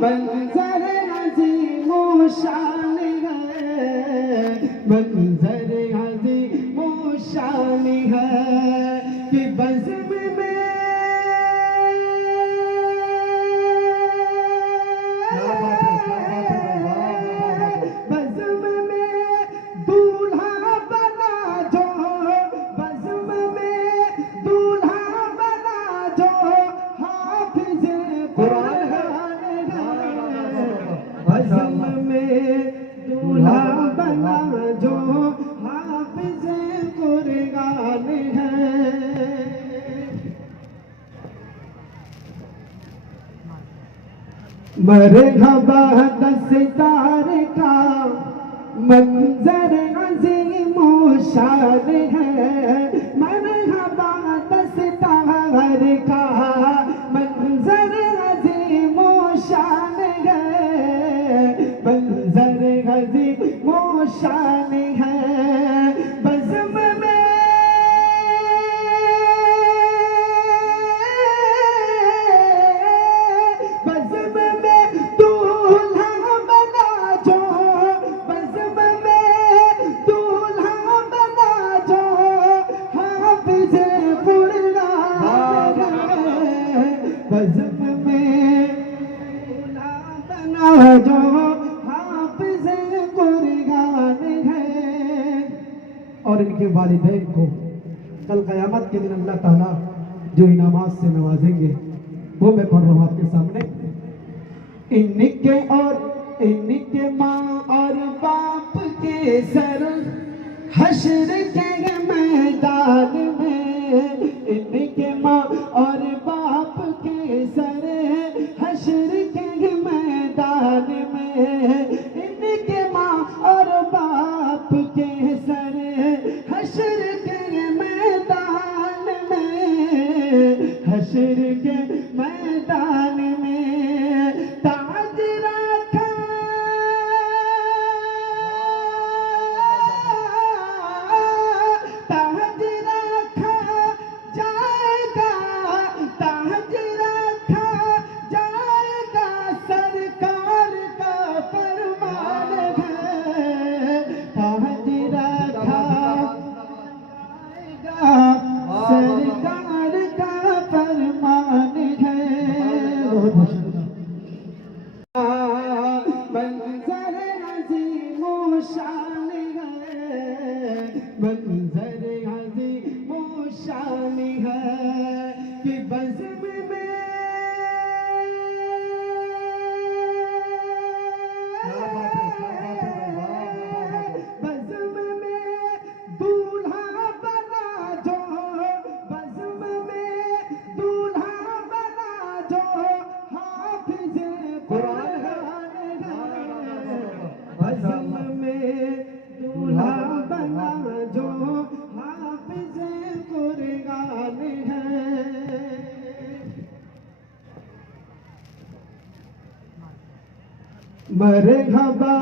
मंजर अजीमो शान है, मंजर अजीमो शान है कि बज़्म में मरहबा दस्तार का मंजर अज़ीमो शान है, मरहबा दस्तार का मंजर अज़ीमो शान है, मंजर अज़ीमो शान है। बज़्म में बज़्म में दूल्हा बना जो हाफ़िज़ कुरआन है। और इनके वालिदैन को कल क़यामत के दिन अल्लाह ताला जो इनामात से नवाजेंगे वो मैं पढ़ रहा हूँ आपके सामने। इनके माँ और बाप के सर हश्र के मैदान में, इनके माँ और बाप के सर हश्र के मैदान में, इनके माँ और बाप के सर हश्र के मैदान में, हश्र के मैदान में ताज रखा जाएगा, ताज रखा जाएगा, सरकार का फरमान है, ताज रखा जाएगा, सरकार का फरमान है। बहुत मंजर अज़ीमो शान है, मंजर अज़ीमो शान है कि बज़्म में बज़्म में दूल्हा बना जो, बज़्म में दूल्हा बना जो हाफ़िज़ कुरआन है, बज़्म में दूल्हा बना जो हाफ़िज़ कुरआन है। मरहबा